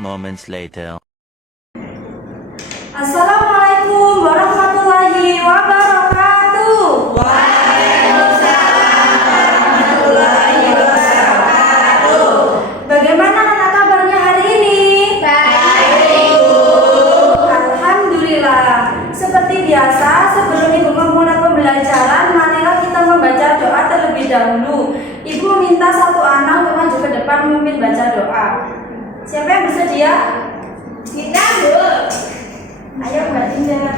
moments later. Assalamualaikum warahmatullahi wabarakatuh. Waalaikumsalam warahmatullahi wabarakatuh. Bagaimana anak kabarnya hari ini? Baik, Ibu. Alhamdulillah. Seperti biasa, sebelum Ibu memulai pembelajaran, marilah kita membaca doa terlebih dahulu. Ibu minta satu anak untuk maju ke depan memimpin baca doa. Siapa yang bersedia? Kita, Bu. Ayo Mbak Dinda.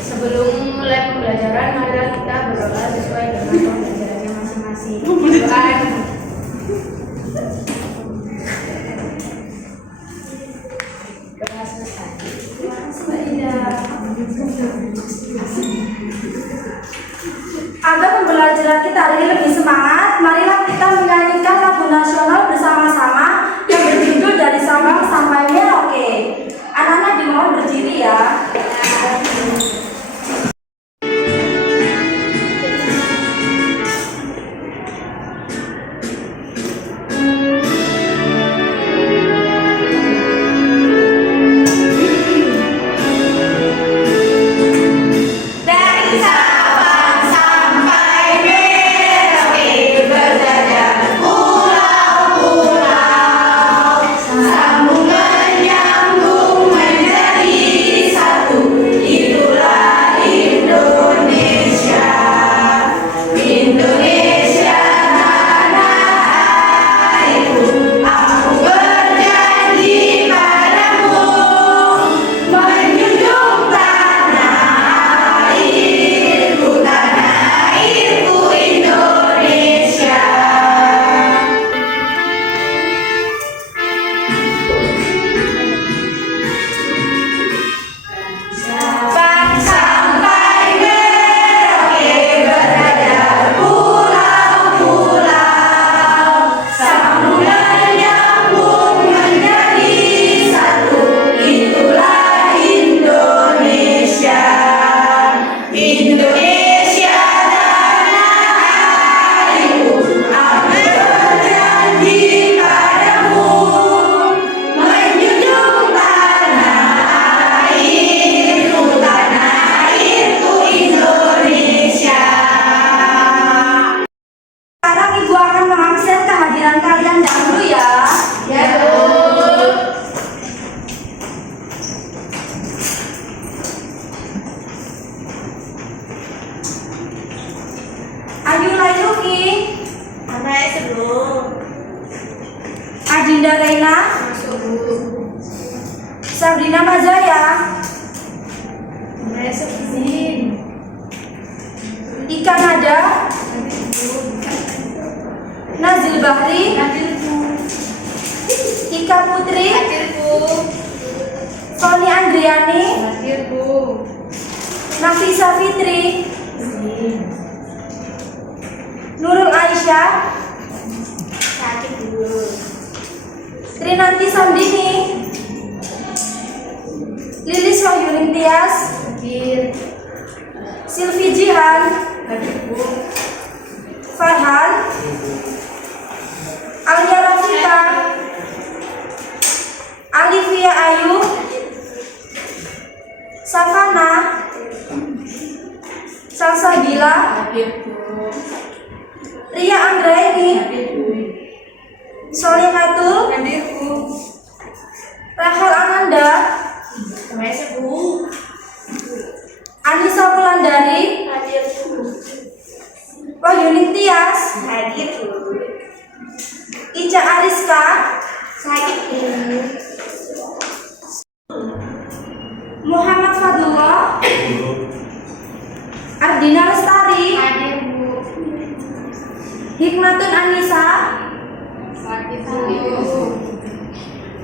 Sebelum mulai pembelajaran, marilah kita berdoa sesuai dengan pembelajarannya masing-masing. Doa. Doa selesai. Terima kasih Mbak Dinda. Agar pembelajaran kita hari ini lebih semangat, marilah kita menyanyikan lagu nasional bersama-sama yang berjudul Dari Sabang Sampai Merauke. Anak-anak dimohon berdiri ya. Adinda Reina, Sabrina Mazaya, Ika Nada, Nazil Bahri, Ika Putri, Soni Andriani, Nafisa Fitri, Nurul Aisyah, Trinanti Sandini, Lilis Wahyuning Tias, Silvi Jihan, Farhan, Alia Rafika, Alivia Ayu, Savana, Salsabila, Ria Anggraini, Solihatul, Rahel Ananda, Anissa Wulandari, Wahyuning Tias, Ica Ariska, Muhammad Fadlullah, Ardina Lestari, Hikmatun Anissa,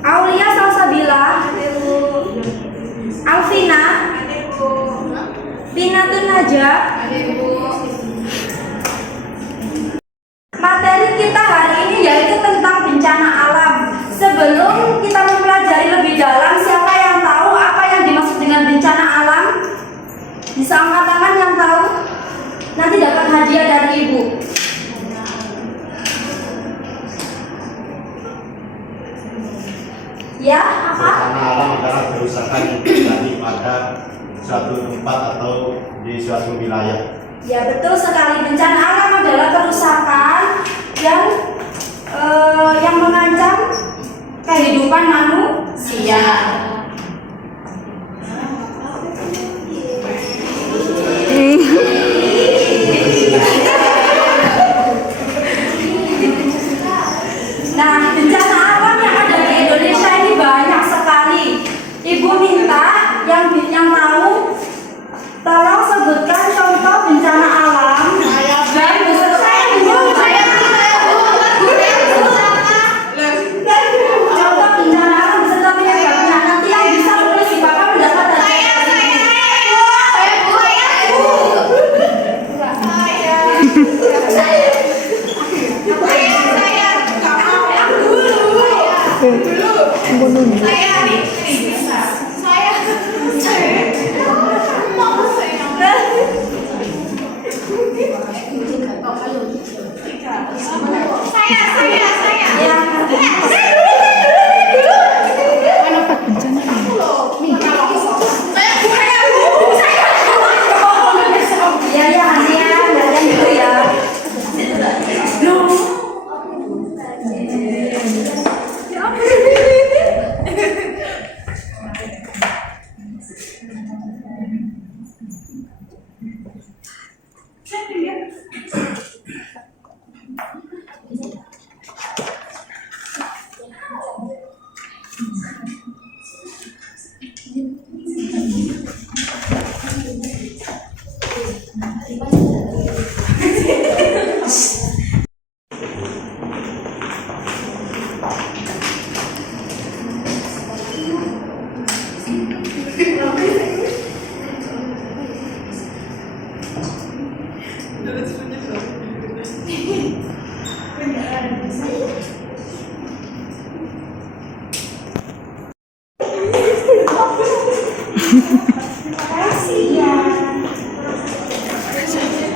Aulia Salsabila, Alvina, Pinatun Najah. Materi kita hari ini yaitu tentang bencana alam. Sebelum kita mempelajari lebih dalam, siapa yang tahu apa yang dimaksud dengan bencana alam? Bisa angkat tangan yang tahu? Nanti dapat hadiah dari akan terjadi pada suatu tempat atau di suatu wilayah. Ya betul sekali, bencana alam adalah kerusakan yang mengancam kehidupan manusia. Nah, bencana alam yang ada di Indonesia ini banyak sekali. Ibu minta yang tahu, tolong sebutkan contoh bencana alam dan beserta contoh bencana alam beserta penyebabnya. Nanti yang bisa tulis di papan mendapat hadiah.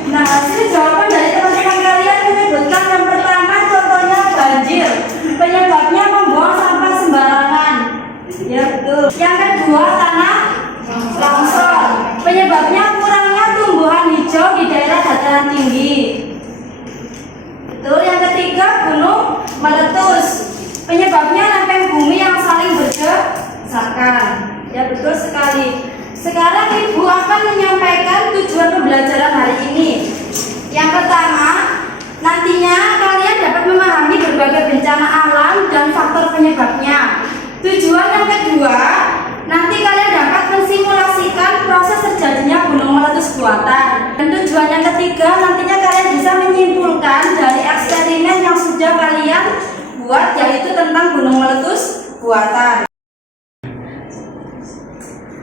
Nah, hasil jawaban dari teman-teman kalian menyebutkan yang pertama contohnya banjir. Penyebabnya membuang sampah sembarangan. Ya betul. Yang kedua tanah longsor. Penyebabnya kurangnya tumbuhan hijau di daerah dataran tinggi. Betul. Yang ketiga gunung meletus. Penyebabnya lempeng bumi yang saling berdesakan. Ya betul sekali. Sekarang Ibu akan menyampaikan tujuan pembelajaran hari ini. Yang pertama, nantinya kalian dapat memahami berbagai bencana alam dan faktor penyebabnya. Tujuan yang kedua, nanti kalian dapat mensimulasikan proses terjadinya gunung meletus buatan. Dan tujuan yang ketiga, nantinya kalian bisa menyimpulkan dari eksperimen yang sudah kalian buat, yaitu tentang gunung meletus buatan.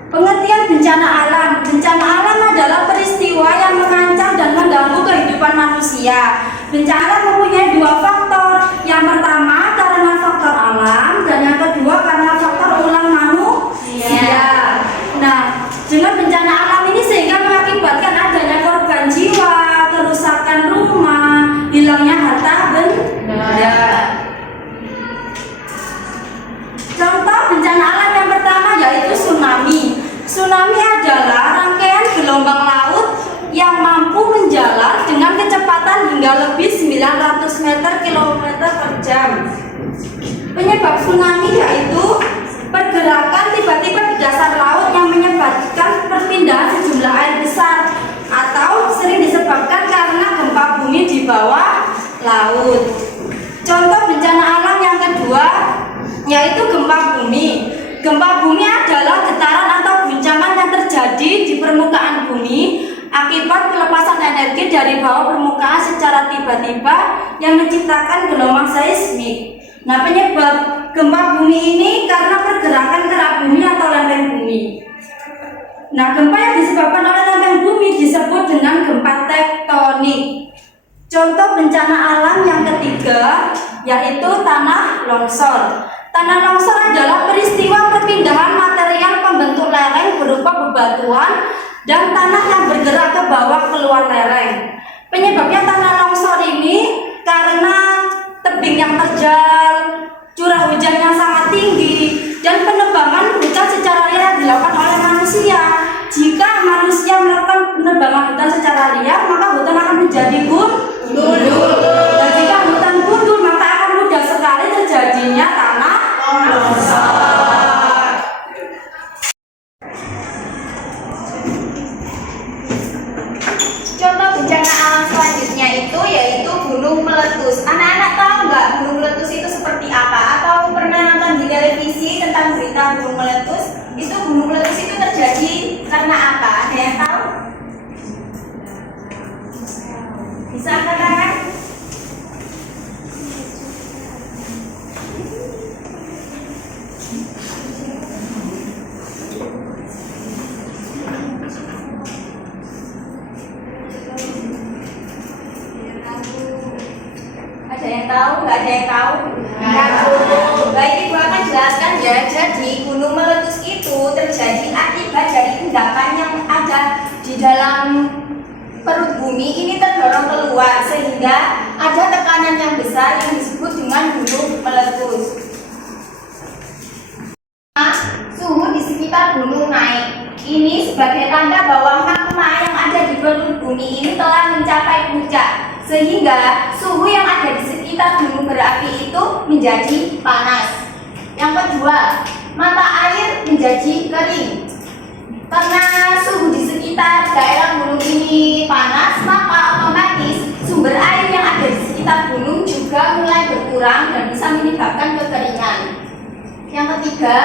Pengertian bencana alam. Bencana alam adalah peristiwa yang mengancam dan mengganggu kehidupan manusia. Bencana alam mempunyai dua faktor. Yang pertama karena faktor alam dan yang kedua karena faktor ulang manusia. Nah, dengan bencana alam ini sehingga mengakibatkan adanya korban jiwa, kerusakan rumah, hilangnya harta benda. Contoh bencana alam yang pertama yaitu tsunami. Tsunami adalah rangkaian gelombang laut yang mampu menjalar dengan kecepatan hingga lebih 900 km per jam. Penyebab tsunami yaitu pergerakan tiba-tiba di dasar laut yang menyebabkan perpindahan sejumlah air besar atau sering disebabkan karena gempa bumi di bawah laut. Contoh bencana alam yang kedua yaitu gempa bumi. Gempa bumi adalah getaran atau guncangan yang terjadi di permukaan bumi akibat pelepasan energi dari bawah permukaan secara tiba-tiba yang menciptakan gelombang seismik. Nah, penyebab gempa bumi ini karena pergerakan kerak bumi atau lempeng bumi. Nah, gempa yang disebabkan oleh lempeng bumi disebut dengan gempa tektonik. Contoh bencana alam yang ketiga yaitu tanah longsor. Tanah longsor adalah peristiwa perpindahan material pembentuk lereng berupa bebatuan dan tanah yang bergerak ke bawah keluar lereng. Penyebabnya tanah longsor ini karena tebing yang terjal, curah hujan yang sangat tinggi, dan penebangan hutan secara liar menjadi gundul. Dan jika hutan gundul maka akan mudah sekali terjadinya tanah longsor. Contoh bencana alam selanjutnya itu yaitu gunung meletus. Anak-anak tahu nggak gunung meletus itu seperti apa? Atau pernah nonton di televisi tentang berita gunung meletus? Itu gunung meletus itu terjadi karena apa? Ada yang tahu? Bisa katakan? Ada yang tahu? Nggak ada yang tahu? Baik, Ibu akan jelaskan ya. Jadi gunung meletus itu terjadi akibat dari endapan yang ada di dalam perut bumi ini terdorong keluar sehingga ada tekanan yang besar yang disebut dengan gunung meletus. Suhu di sekitar gunung naik. Ini sebagai tanda bahwa magma yang ada di perut bumi ini telah mencapai puncak, sehingga suhu yang ada di sekitar gunung berapi itu menjadi panas. Yang kedua, mata air menjadi kering. Karena suhu di sekitar daerah gunung ini panas, maka otomatis sumber air yang ada di sekitar gunung juga mulai berkurang dan bisa menyebabkan kekeringan. Yang ketiga,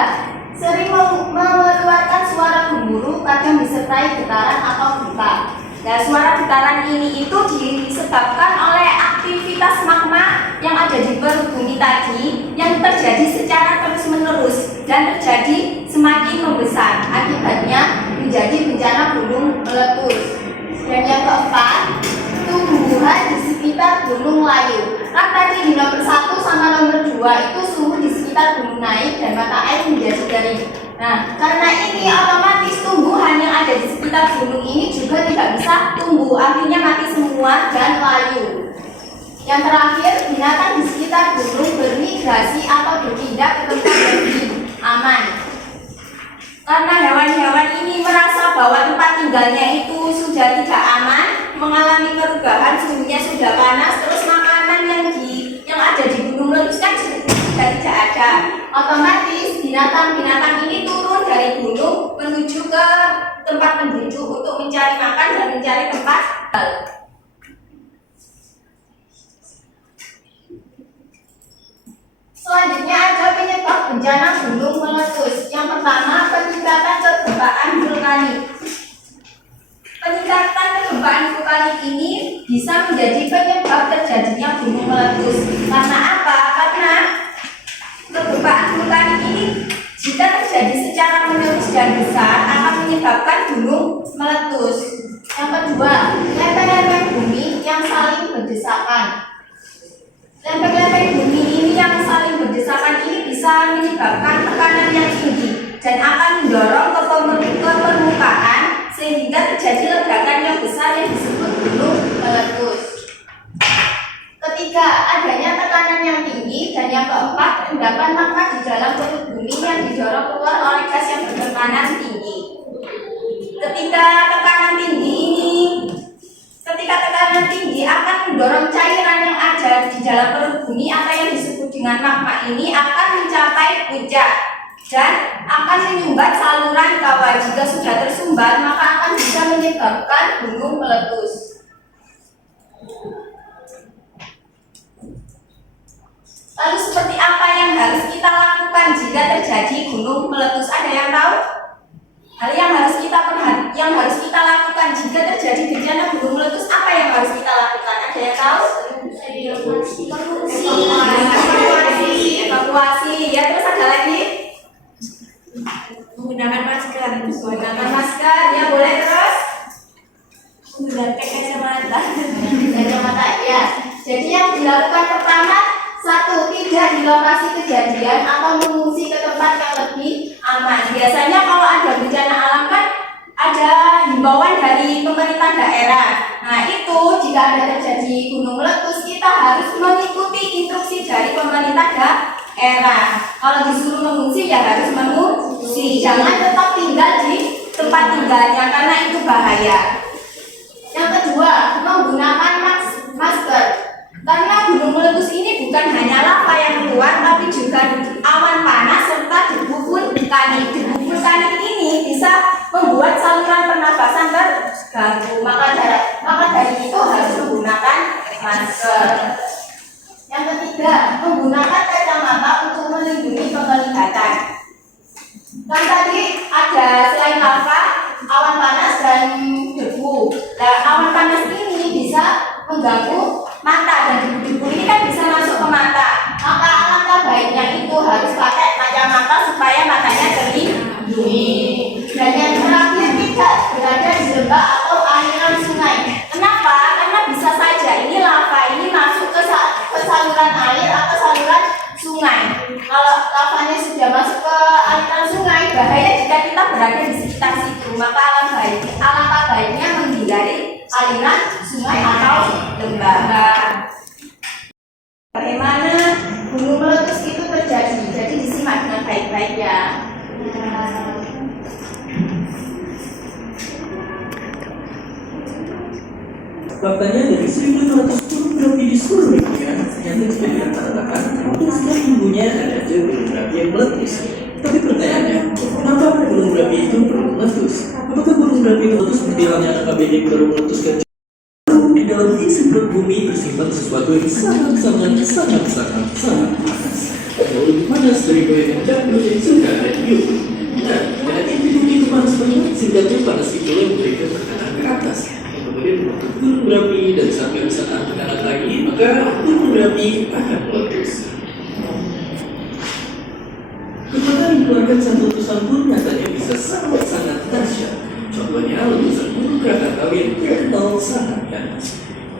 sering mengeluarkan suara gemuruh kadang disertai getaran atau gempa. Nah, suara getaran ini itu disebabkan oleh aktivitas magma yang ada di perut bumi tadi yang terjadi secara terus-menerus dan terjadi semakin membesar. Akibatnya menjadi bencana gunung meletus. Dan yang keempat, tumbuhan di sekitar gunung layu. Kan tadi di nomor 1 sama nomor 2 itu suhu di sekitar gunung naik dan mata air menjadi kering. Nah, karena ini otomatis tumbuhan yang ada di sekitar gunung ini juga tidak bisa tumbuh, akhirnya mati semua dan layu. Yang terakhir, binatang di sekitar gunung bermigrasi atau berpindah ke tempat lebih aman. Karena hewan-hewan ini merasa bahwa tempat tinggalnya itu sudah tidak aman, mengalami perubahan, suhunya sudah panas, terus makanan yang ada di gunung meletus kan sudah tidak ada. Otomatis binatang-binatang ini turun dari gunung menuju ke tempat penduduk untuk mencari makan dan mencari tempat tinggal. Selanjutnya ada penyebab bencana gunung meletus. Yang pertama, peningkatan kegempaan vulkanik. Peningkatan kegempaan vulkanik ini bisa menjadi penyebab terjadinya gunung meletus. Karena apa? Karena kegempaan vulkanik ini jika terjadi secara menerus dan besar akan menyebabkan gunung meletus. Yang kedua, lempeng-lempeng bumi yang saling berdesakan. Lempeng-lempeng bumi ini yang saling berdesakan ini bisa menyebabkan tekanan yang tinggi dan akan mendorong ke permukaan sehingga terjadi ledakan yang besar yang disebut gunung meletus. Ketiga, adanya tekanan yang tinggi, dan yang keempat, endapan magma di dalam perut bumi yang didorong keluar oleh gas yang bertekanan tinggi. Ketika tekanan tinggi akan mendorong cairan yang ada di dalam perut bumi atau yang disebut dengan magma ini akan mencapai puncak dan akan menyumbat saluran kawah. Jika sudah tersumbat, maka akan bisa menyebabkan gunung meletus. Lalu seperti apa yang harus kita lakukan jika terjadi gunung meletus? Ada yang tahu? Hal yang harus kita lakukan jika terjadi bencana gunung meletus, apa yang harus kita lakukan? Ada yang tahu? Evakuasi. Ya, terus ada lagi? Menggunakan masker. Ya, boleh terus? Menggunakan Kacamata, ya. Jadi yang dilakukan pertama, 1. Tidak di lokasi kejadian atau mengungsi ke tempat yang lebih aman. Biasanya kalau ada bencana alam kan ada himbauan dari pemerintah daerah. Nah, itu jika ada terjadi gunung meletus, kita harus mengikuti instruksi dari pemerintah daerah. Kalau disuruh mengungsi ya harus mengungsi. Jangan tetap tinggal di tempat tinggalnya karena itu bahaya. Yang kedua, menggunakan bukan hanya lava yang keluar, tapi juga awan panas serta debu vulkanik. Debu vulkanik ini bisa membuat saluran pernafasan terganggu. Maka dari itu harus menggunakan masker. Yang ketiga, menggunakan kacamata untuk melindungi penglihatan. Kan tadi ada selain lava, awan panas dan debu. Nah, awan panas ini bisa mengganggu mata dan debu-debu ini kan bisa masuk ke mata. Maka alangkah baiknya itu harus pakai kacamata supaya matanya terlindungi. Dan yang terakhir, tidak berada di lembah atau aliran sungai. Kenapa? Karena bisa saja ini lava ini masuk ke saluran air atau saluran sungai. Kalau lavanya sudah masuk ke aliran sungai, bahaya jika kita berada di sekitar situ. Maka alangkah baiknya menghindari aliran sungai atau lembah. Bagaimana gunung meletus itu terjadi? Jadi disimak dengan baik-baik ya. Faktanya dari 1.500 gunung berapi di seluruh dunia, ternyata sebagian mengatakan hampir setiap minggunya ada aja gunung berapi yang meletus. Tapi pertanyaannya, kenapa gunung berapi itu perlu meletus? Apakah gunung berapi itu meletus seperti halnya anak KBD baru meletuskan? Di dalam isi perut bumi tersimpan sesuatu yang sangat panas. Jauh lebih panas dari goyangan jatuh yang sudah ada di bumi. Nah, karena inti bumi itu panas banget, sehingga panas itu yang memberikan tekanan ke atas. Kemudian membentuk gunung berapi, dan saat nggak bisa tahan tekanan lagi, maka gunung berapi akan meletus. Kekuatan yang dikeluarkan satu letusan pun nyatanya bisa sangat dahsyat. Contohnya letusan gunung Krakatau yang terkenal sangat ganas.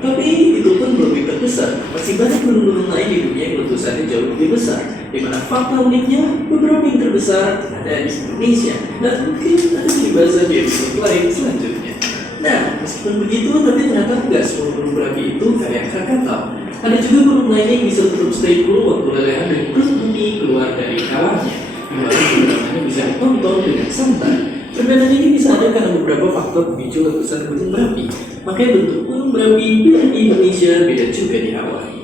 Tapi itu pun belum yang terbesar. Masih banyak gunung-gunung lain di dunia yang letusannya jauh lebih besar. Di mana fakta uniknya, beberapa yang terbesar ada di Indonesia, dan mungkin ada di bahasa di episode lain selanjutnya. Nah, meskipun begitu, tapi ternyata nggak semua gunung berapi itu kayak Krakatau. Ada juga gunung lainnya yang bisa terus stay cool waktu lelehan dari perut bumi keluar dari kawahnya. Dimana beberapanya bisa ditonton dengan santai. Perbedaan ini bisa ada karena beberapa faktor pemicu letusan gunung berapi. Makanya bentuk gunung berapi beda di Indonesia, beda juga di Hawaii.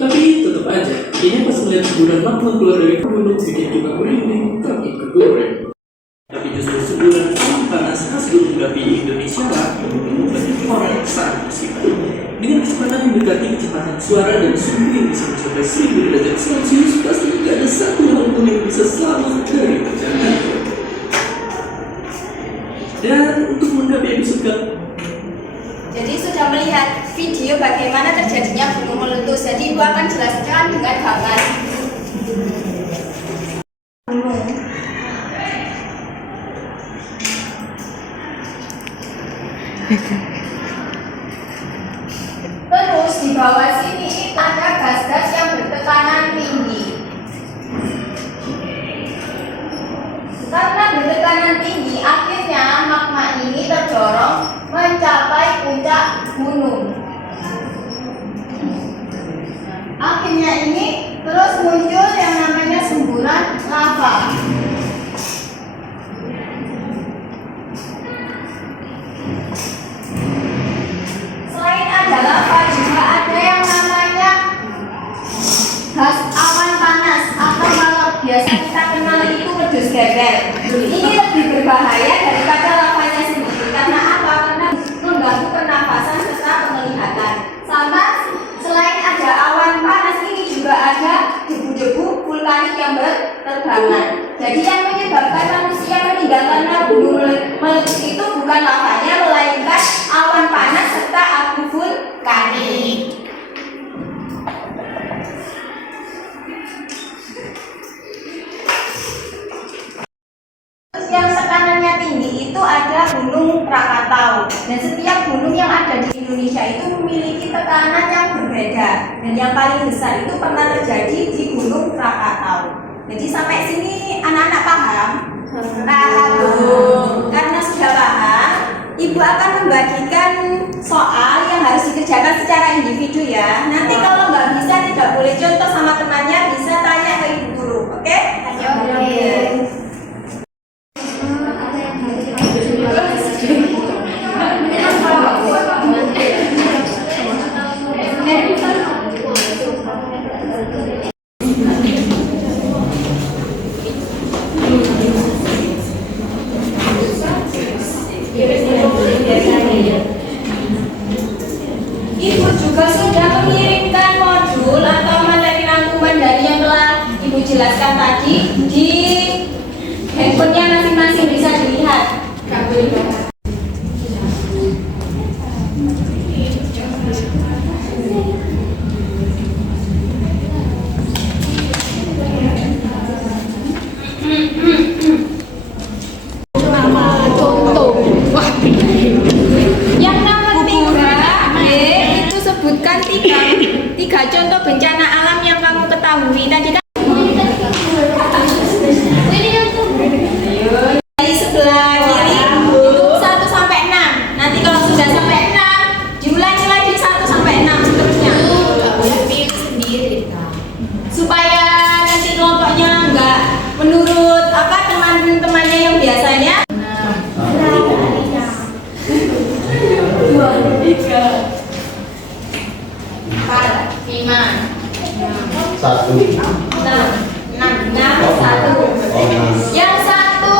Tapi tetap aja, ini pas melihat semburan magma keluar dari gunung bikin kita merinding, tapi kegoreng. Tapi justru semburan panas khas gunung berapi di Indonesia lah yang menemukan orang yang sangat sibuk. Dengan kecepatan yang mendekati kecepatan suara dan suhu yang bisa mencapai 1000 derajat Celcius, pasti tidak ada satu hal pun yang bisa selamat dari bencana. Dan untuk menggapai episode Jadi sudah melihat video bagaimana terjadinya gunung meletus. Jadi Ibu akan jelaskan dengan gambar. Terus di bawah sini ada gas-gas yang bertekanan tinggi. Karena bertekanan tinggi, akhirnya magma ini terdorong mencapai puncak gunung. Akhirnya ini terus muncul yang namanya semburan lava. Selain ada lava, juga ada yang namanya gas awan panas, atau kalau biasa kita kenal itu pedus geber. Ini lebih berbahaya daripada lavanya sendiri. Karena apa? Karena mengganggu pernafasan serta penglihatan. Sama selain ada awan panas, ini juga ada debu-debu vulkanik yang berterbangan. Jadi yang menyebabkan manusia meninggal karena gunung meletus itu bukan lavanya, melainkan awan panas serta abu vulkanik. Yang tekanannya tinggi itu ada Gunung Krakatau, dan setiap gunung yang ada di Indonesia itu memiliki tekanan yang berbeda, dan yang paling besar itu pernah terjadi di Gunung Krakatau. Jadi sampai sini anak-anak paham? Paham. Karena sudah paham, Ibu akan membagikan soal yang harus dikerjakan secara individu ya. Nanti kalau nggak bisa, tidak boleh contoh sama temannya, bisa tanya ke Ibu guru, oke? Oke. yang tadi di handphonenya masing-masing bisa dilihat. Yang nomor 3 itu sebutkan tiga contoh bencana alam yang kamu ketahui tadi kan. Dari sebelah kiri itu 1 sampai 6. Nanti kalau sudah sampai 6 diulangi lagi 1 sampai 6 seterusnya. Supaya nanti kelompoknya enggak menurut teman-temannya yang biasanya. 1. Yang satu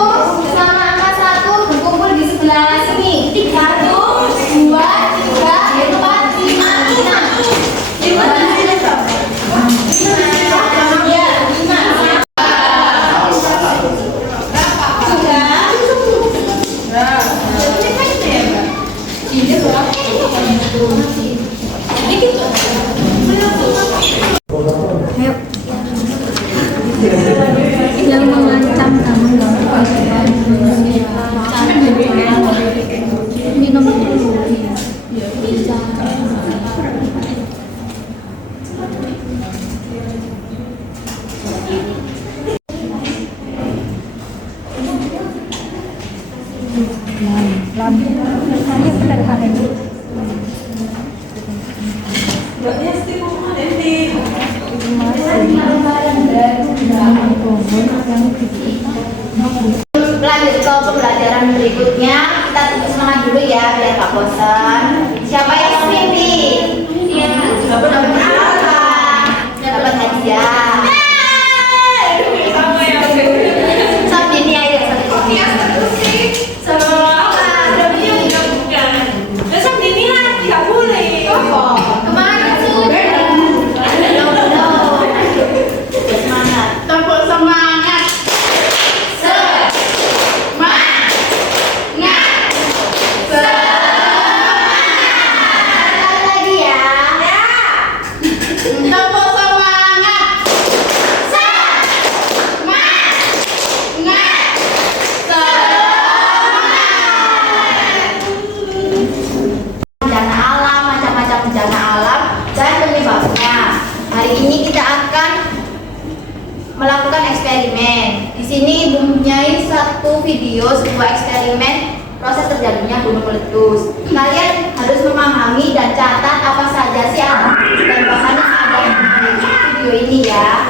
sama angka 1 berkumpul di sebelah sini. 1, 2, 3, 4, 5, 6. Ya, 5. Yang mengancam kamu minum dulu. Lanjut ke pembelajaran berikutnya, kita tunggu semangat dulu ya biar gak bosan. Siapa yang memimpin? Dapat apa? Dapat hadiah. Sampai ini aja sampai ini. Kemana sih? Semangat. Tepuk semangat. Sekali lagi ya. Tepuk semangat. Bencana alam, macam-macam bencana alam dan penyebabnya. Hari ini kita akan melakukan eksperimen. Di sini Ibu mempunyai satu video sebuah eksperimen proses terjadinya gunung meletus. Kalian harus memahami dan catat apa saja sih alat dan bahan yang ada di video ini ya.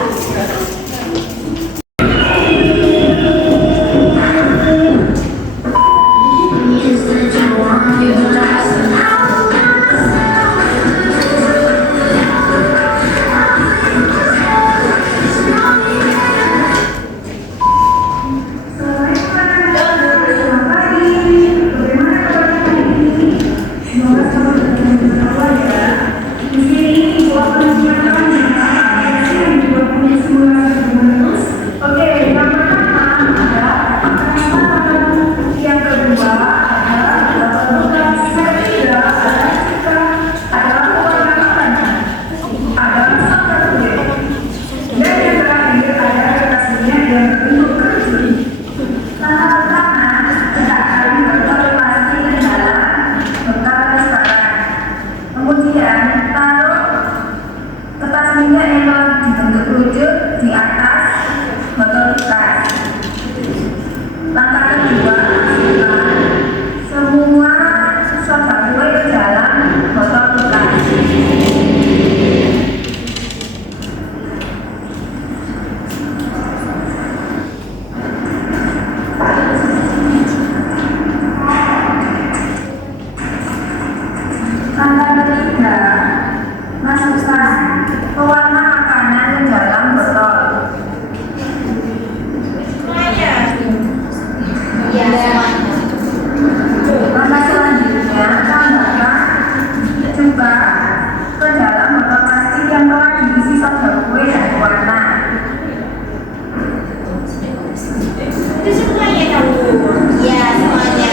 Ya, semuanya.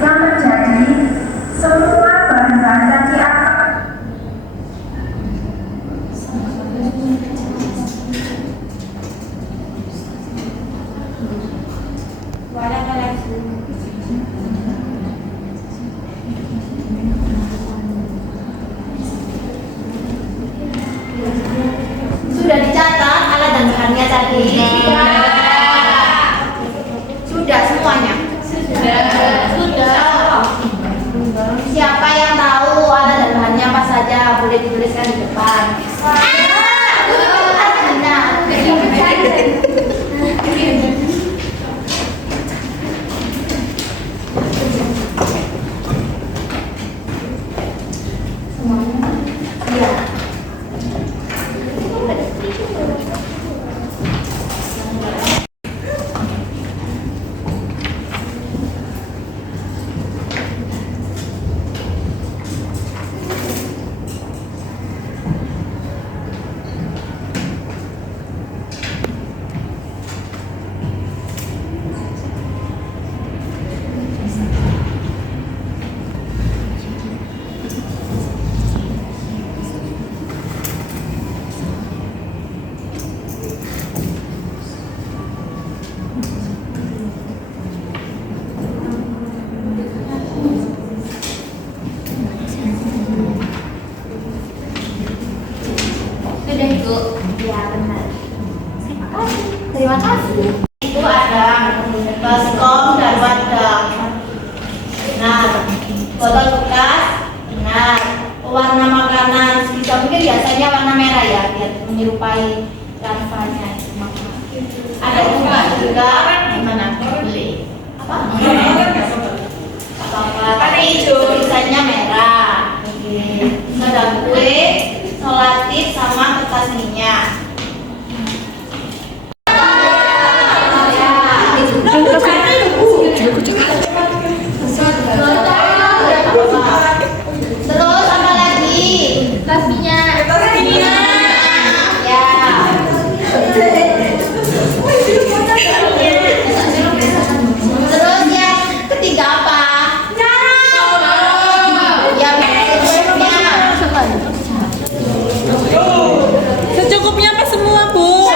Yang terjadi, semua bahan-bahan tadi apa? Sudah dicatat alat dan bahannya tadi? Sudah semuanya? Sudah. Siapa yang tahu alat dan bahannya apa saja? Boleh dituliskan di depan. Sudah itu? Ya benar. Terima kasih. Itu ada baskom dan wadah. Benar. Botol bekas. Benar. Warna makanan sebisa mungkin biasanya warna merah ya, biar menyerupai larvanya itu makanan. Ada bunga juga. Gimana? Beli. Apa? Apa? Warna hijau. Tulisannya merah. Ada kue, solatif sama kertas minyak. Terus apa lagi? Kertas minyak. Ya. Terus yang ketiga apa? Ya, Secukupnya apa semua, Bu?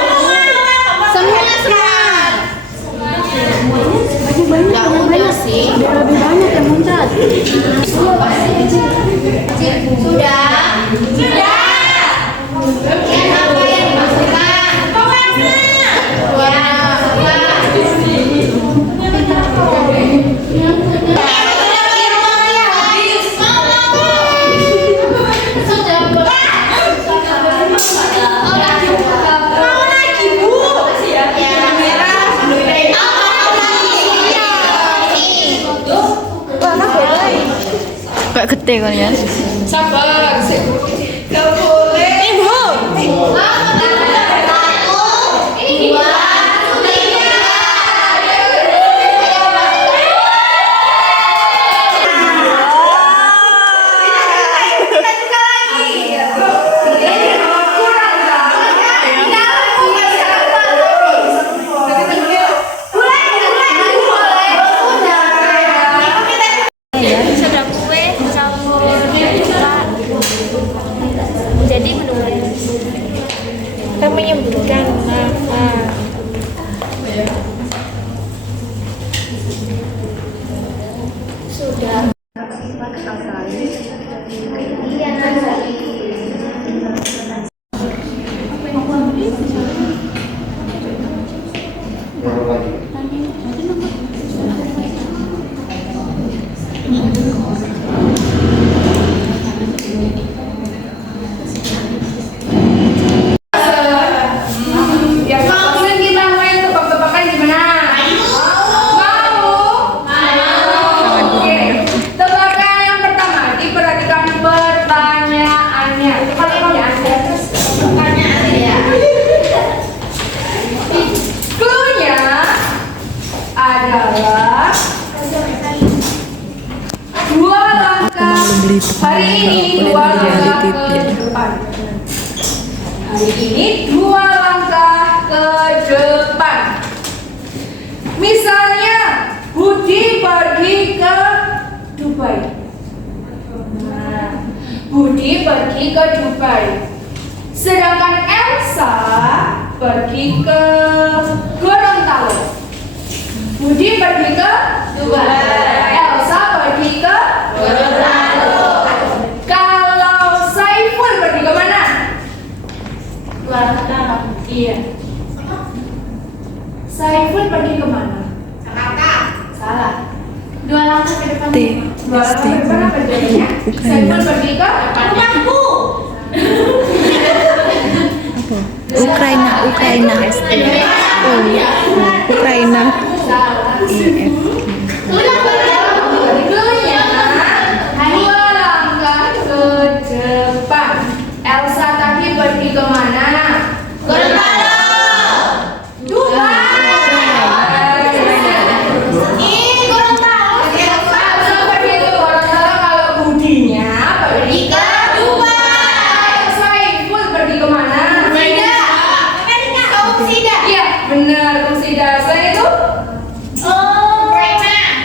semua. Nggak udah sih. Lebih banyak yang muncul. Sudah. Yang apa yang dimasukkan? Kayak gede kan ya? Sabar, sih. Gak boleh. Ibu. Sudah kue campur coklat. Jadi menulis. Kita menyebutkan nama. Sudah. Iya, nanti. Mau kan kita main tebak-tebakan gimana? Mau? Oke. Tebakan yang pertama, diperhatikan pertanyaannya. Coba pertanyaannya. Pertanyaannya ya. Clue-nya adalah dua langkah. Hari ini dua langkah ke depan. Hari ini dua langkah ke depan. Budi pergi ke Dubai. Sedangkan Elsa pergi ke Gorontalo. Budi pergi ke Dubai. Elsa pergi ke Gorontalo. Kalau Saiful pergi ke mana? Gorontalo. Iya. Saiful pergi ke mana? Salah. Dua langkah ke depan. Dua langkah ke depan apa jawabannya? Saiful pergi ke Rumahku. Ukraina. Ukraina. salah. IF. Dua langkah ke depan. Elsa tadi pergi ke mana? Gorontalo. Ih, Gorontalo. Elsa pergi ke Gorontalo kalau Budinya pergi ke Dubai. Saiful pergi ke mana? Sida. Iya, benar. Kusida. Selain itu? Ukraina.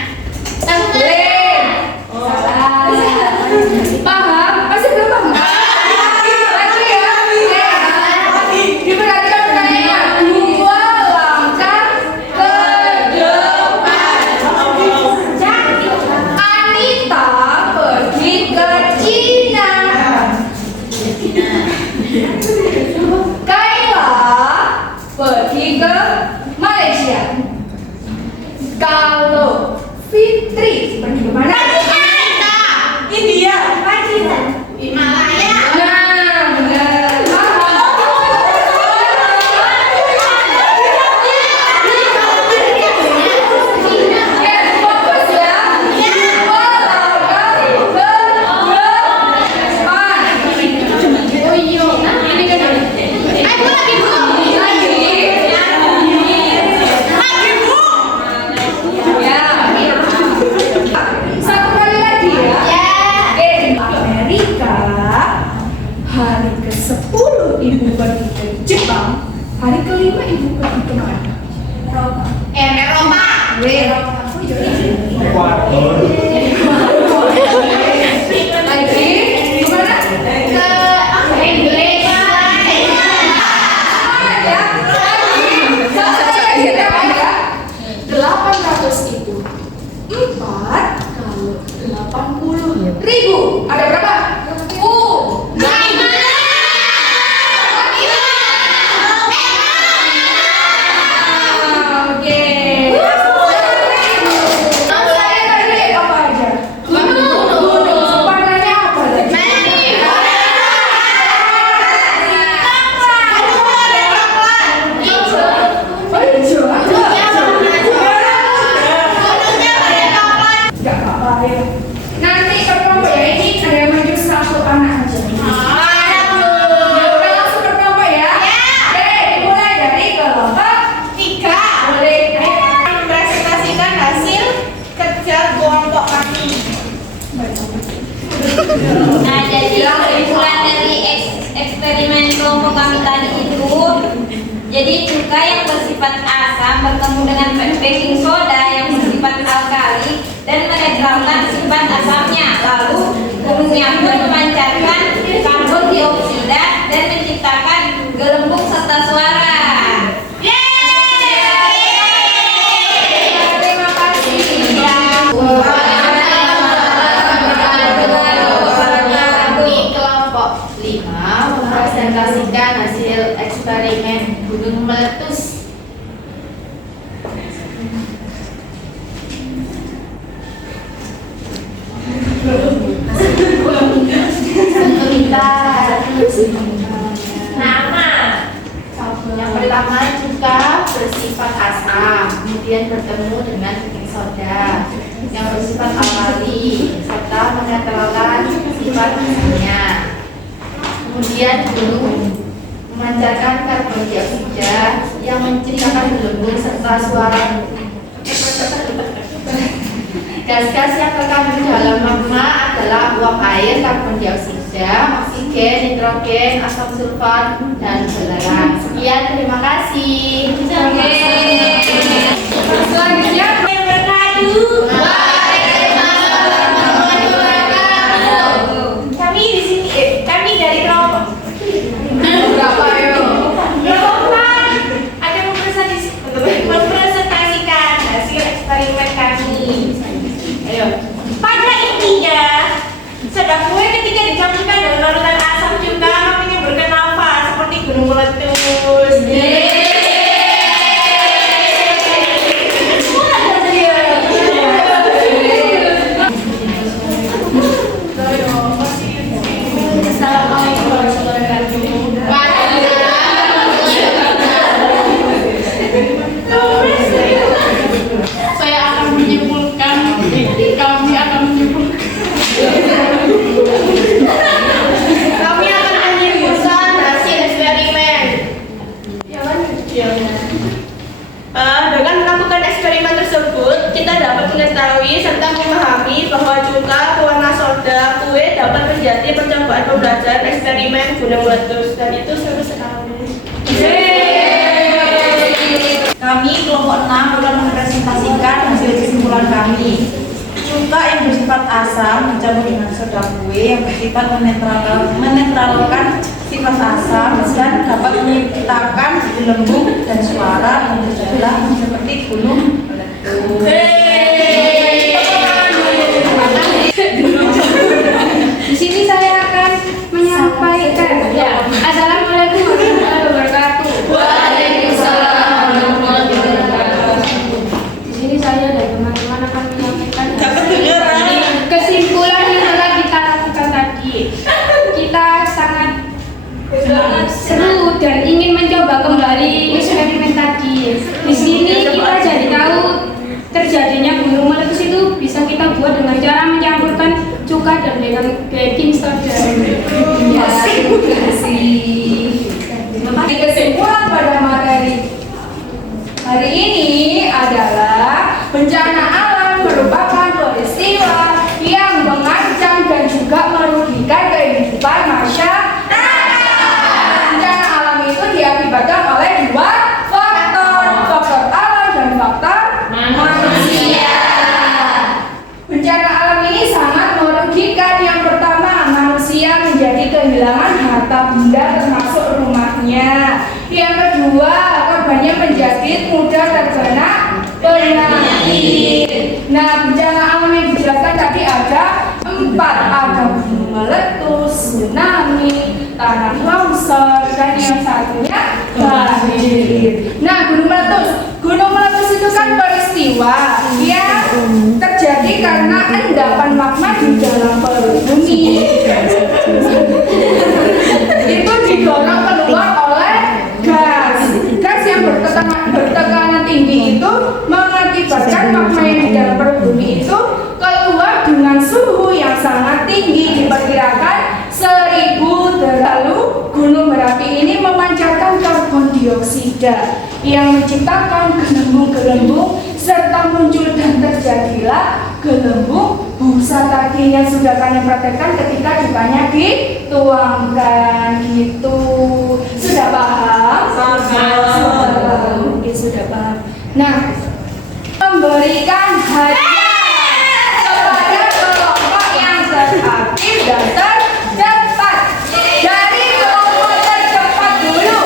Lem. Salah. Paham? Masih belum paham? Lagi ya? Diperhatikan pertanyaannya. Dua langkah ke depan. Anita pergi ke Cina. Kayla pergi ke Malaysia. Kalau Fitri pergi ke mana? India. Himalaya. Nah, benar. Ya, fokus ya. Dua langkah ke depan. Oh iya. Ini kan ya. Satu kali lagi ya. Oke, Amerika hari ke-10 ibu pergi ke Jepang, hari ke-5 ibu pergi ke mana? Eropa. Lagi kemana? Ke Inggris. Ya, lagi. Satu lagi ya. 800 itu 4 kalau 80.000 ada berapa? Oke. Saya tadi apa aja? Gunung. Warnanya apa tadi? Hijau. Gak apa-apa ya. Nanti kelompok ya, ini ada yang maju 100 anak aja. Ya udah langsung kelompok ya. Oke, dimulai dari kelompok 3. Boleh. Presentasikan hasil kerja kelompok kami. Nah, jadi kesimpulan dari eksperimen kelompok kami tadi itu, jadi cuka yang bersifat asam bertemu dengan baking soda yang bersifat alkali dan menetralkan sifat asamnya. Lalu umumnya pun memancarkan karbon dioksida dan menciptakan gelembung serta suara. Terima kasih. Kami kelompok 5 mempresentasikan hasil eksperimen gunung meletus. Sebentar. Nama. Yang pertama juga bersifat asam, kemudian bertemu dengan baking soda yang bersifat alkali serta menetralkan sifat asamnya. Kemudian gunung memancarkan karbon dioksida yang menciptakan gelembung serta suara. Gas-gas yang terkandung dalam magma adalah uap air, karbon dioksida, oksigen, nitrogen, asam sulfat, dan belerang. Sekian, terima kasih. Selanjutnya Kami di sini larutan asam juga menimbulkan lava seperti gunung meletus. Saya akan menyimpulkan, kami akan menyimpulkan. Kami akan menyimpulkan hasil eksperimen. Dengan melakukan eksperimen tersebut, kita dapat mengetahui serta memahami bahwa cuka, pewarna soda, kue dapat menjadi percobaan pembelajaran eksperimen gunung meletus, dan itu seru sekali. Kami kelompok 6 akan merepresentasikan hasil kesimpulan kami. Cuka yang bersifat asam dicampur dengan soda kue yang bersifat menetralkan sifat asam dan dapat menciptakan gelembung dan suara yang berjumlah seperti gunung meletus. Di sini saya akan menyampaikan. Assalamualaikum warahmatullahi wabarakatuh. Waalaikumsalam warahmatullahi wabarakatuh. Di sini saya dan teman-teman akan menyampaikan kesimpulan yang telah kita lakukan tadi. Kita sangat seru dan ingin mencoba kembali eksperimen tadi. Di sini kita jadi tahu terjadinya gunung meletus itu bisa kita buat dengan cara mencampurkan cuka dan baking soda. Ya, terima kasih. Kesimpulan pada materi hari ini adalah bencana alam merupakan peristiwa yang mengancam dan juga merugikan kehidupan masyarakat. Bencana alam itu diakibatkan oleh dua faktor alam dan faktor manusia. Bencana alam ini sangat merugikan. Yang pertama, manusia menjadi kehilangan harta benda termasuk rumahnya. Yang kedua, korbannya menjadi mudah terkena penyakit. Nah, bencana alam yang dijelaskan tadi ada 4, ada gunung meletus, tsunami, tanah longsor, dan yang satunya banjir. Nah, gunung meletus itu kan peristiwa yang terjadi karena endapan magma di dalam perut bumi. Itu didorong keluar oleh gas yang bertekanan tinggi itu mengakibatkan magma yang di dalam perut bumi itu keluar dengan suhu yang sangat tinggi, diperkirakan 1000 derajat. Lalu gunung berapi ini memancarkan karbon dioksida yang menciptakan gelembung-gelembung serta muncul dan terjadilah gelembung busa tadi yang sudah kalian praktekkan ketika cukanya dituangkan gitu. Sudah paham? Mungkin sudah paham. Nah, memberikan hadiah kepada kelompok yang teraktif dan tercepat. Dari kelompok tercepat dulu.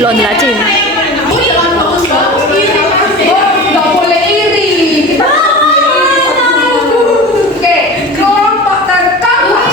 Lon lah Cing. Nggak boleh iri. Kita oke, kelompok terkepat.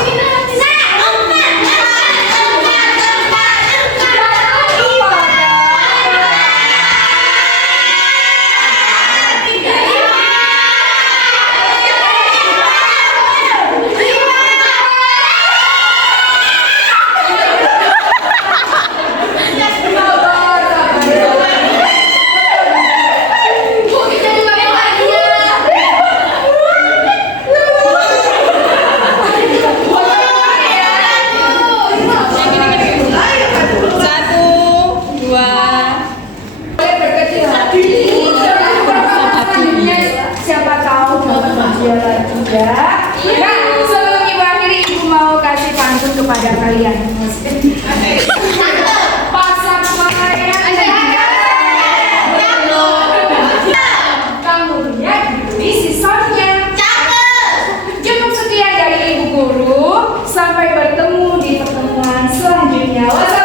Siapa tahu dapat hadiah juga. Nah, sebelum Ibu akhiri, Ibu mau kasih pantun kepada kalian. di sisanya. Cukup sekian dari Ibu Guru. Sampai bertemu di pertemuan selanjutnya.